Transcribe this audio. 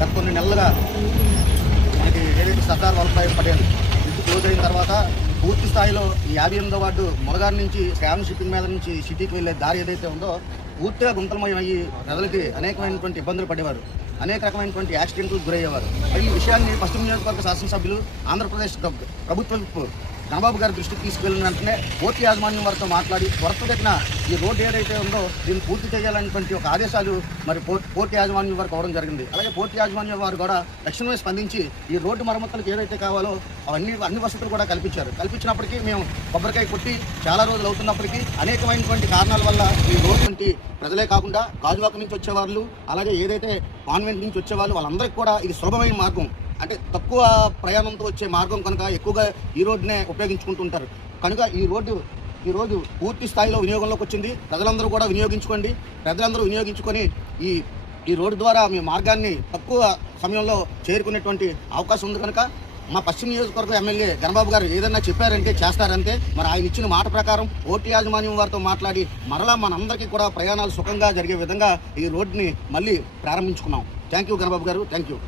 గత కొన్ని నెలలుగా మనకి ఏదైతే సర్దార్ వల్లభాయ్ పటేల్ బ్రిడ్జ్ క్లోజ్ అయిన తర్వాత పూర్తి స్థాయిలో ఈ 58వ వార్డు మొలగారి నుంచి ట్రావెల్ షిప్పింగ్ మీద నుంచి సిటీకి వెళ్ళే దారి ఏదైతే ఉందో పూర్తిగా గుంతలమయం అయ్యి ప్రజలకి అనేకమైనటువంటి ఇబ్బందులు పడేవారు, అనేక రకమైనటువంటి యాక్సిడెంట్లకు గురయ్యేవారు. ఈ విషయాన్ని పశ్చిమ నియోజకవర్గ శాసనసభ్యులు ఆంధ్రప్రదేశ్ ప్రభుత్వ చంద్రబాబు గారి దృష్టికి తీసుకెళ్లిన వెంటనే పోర్టు యాజమాన్యం వారితో మాట్లాడి త్వరతగతిన ఈ రోడ్డు ఏదైతే ఉందో దీన్ని పూర్తి చేయాలనేటువంటి ఒక ఆదేశాలు మరి పోర్టు యాజమాన్యం వారికి అవడం జరిగింది. అలాగే పోర్టు యాజమాన్యం వారు కూడా తక్షణమే స్పందించి ఈ రోడ్డు మరమ్మతులకు ఏదైతే కావాలో అన్ని వసతులు కూడా కల్పించినప్పటికీ మేము కొబ్బరికాయ కొట్టి చాలా రోజులు అవుతున్నప్పటికీ అనేకమైనటువంటి కారణాల వల్ల ఈ రోడ్డు వంటి ప్రజలే కాకుండా గాజువాక నుంచి వచ్చేవాళ్ళు, అలాగే ఏదైతే కాన్వెంట్ నుంచి వచ్చేవాళ్ళు వాళ్ళందరికీ కూడా ఇది సులభమైన మార్గం, అంటే తక్కువ ప్రయాణంతో వచ్చే మార్గం కనుక ఎక్కువగా ఈ రోడ్డునే ఉపయోగించుకుంటుంటారు. కనుక ఈ రోజు పూర్తి స్థాయిలో వినియోగంలోకి వచ్చింది. ప్రజలందరూ కూడా వినియోగించుకొని ఈ రోడ్డు ద్వారా మీ మార్గాన్ని తక్కువ సమయంలో చేరుకునేటువంటి అవకాశం ఉంది. కనుక మా పశ్చిమ నియోజకవర్గ ఎమ్మెల్యే గణబాబు గారు ఏదైనా చెప్పారంటే చేస్తారంటే మరి ఆయన ఇచ్చిన మాట ప్రకారం పోర్టు యాజమాన్యం వారితో మాట్లాడి మరలా మనందరికీ కూడా ప్రయాణాలు సుఖంగా జరిగే విధంగా ఈ రోడ్డుని మళ్ళీ ప్రారంభించుకున్నాం. థ్యాంక్ యూ గణబాబు గారు, థ్యాంక్ యూ.